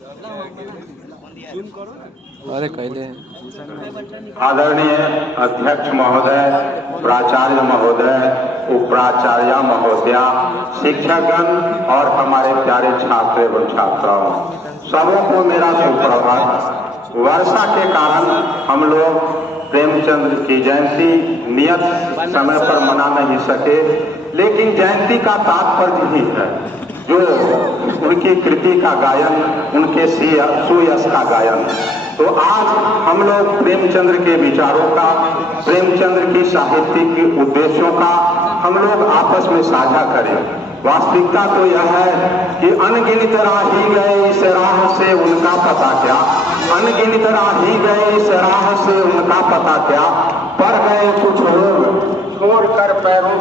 अरे कहले आदरणीय अध्यक्ष महोदय, प्राचार्य महोदय, उपाचार्य महोदया, शिक्षकगण और हमारे प्यारे छात्र एवं छात्राओं, सबों को मेरा सुप्रभात। वर्षा के कारण हम लोग प्रेमचंद की जयंती नियत समय पर मना नहीं सके, लेकिन जयंती का तात्पर्य ही है जो उनकी कृति का गायन, उनके सुयश का गायन। तो आज हम लोग प्रेमचंद्र के विचारों का, प्रेमचंद्र की साहित्यिक उद्देश्यों का हम लोग आपस में साझा करें। वास्तविकता तो यह है कि अनगिनत राही गए इस राह से उनका पता क्या, अनगिनत राही गए इस राह से उनका पता क्या, पर गए कुछ लोग छोड़कर पैरों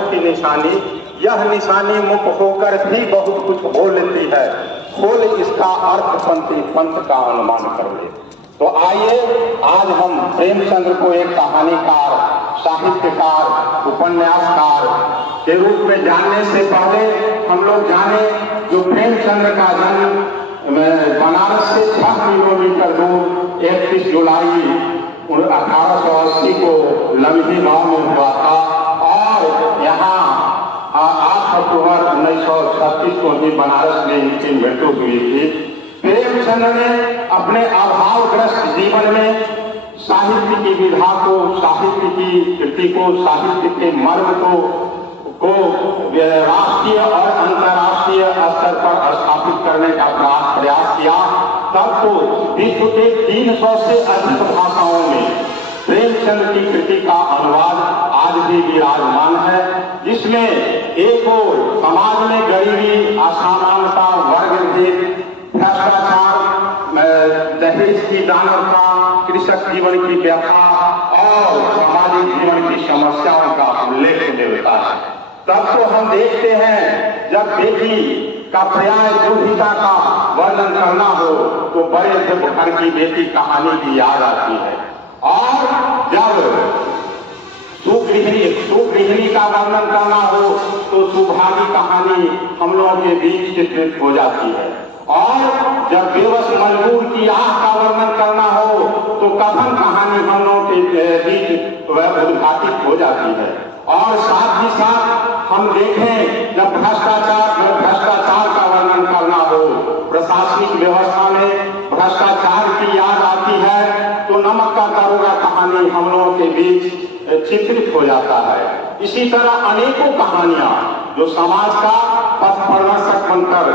की निशानी, यह निशानी मुख होकर भी बहुत कुछ बोल लेती है, खोल इसका अर्थ पंथ का अनुमान कर ले। तो आइए आज हम प्रेमचंद्र को एक कहानीकार, साहित्यकार, उपन्यासकार के रूप में जानने से पहले हम लोग जाने जो प्रेमचंद्र का जन्म बनारस से 6 किलोमीटर दूर 31 जुलाई 1880 को लम्ही गांव में हुआ था और यहाँ 8 अक्टूबर 1936 को भी बनारस में इनकी मृत्यु हुई थी। प्रेमचंद्र ने अपने अभावग्रस्त जीवन में साहित्य की विधा को, साहित्य की कृति को, साहित्य के मर्म को राष्ट्रीय और अंतर्राष्ट्रीय स्तर पर स्थापित करने का प्रयास किया। तब तो विश्व के 300 से अधिक भाषाओं में प्रेमचंद्र की कृति का अनुवाद आज भी विराजमान है, जिसमें एक ओर समाज में गरीबी, असमानता, वर्गभेद, भ्रष्टाचार, दहेज की दानवता, कृषक जीवन की व्यथा और सामाजिक जीवन की समस्याओं का उल्लेख देता है। तब तो हम देखते हैं जब बेटी का पर्याय दुहिता का वर्णन करना हो तो बड़े घर की बेटी कहानी की याद आती है, और जब सुगृहिणी का वर्णन करना हो तो सुभागी कहानी हम लोगों के बीच चित्रित हो जाती है, और जब बेबस मजबूर की आह का वर्णन करना हो तो कफन कहानी हम लोगों के बीच उद्घाटित हो जाती है। और साथ ही साथ हम देखें जब भ्रष्टाचार का वर्णन करना हो, प्रशासनिक व्यवस्था में भ्रष्टाचार की याद आती है तो नमक का दरोगा कहानी हम लोगों के बीच चित्रित हो जाता है। इसी तरह अनेकों कहानियां जो समाज का पथ प्रदर्शक बनकर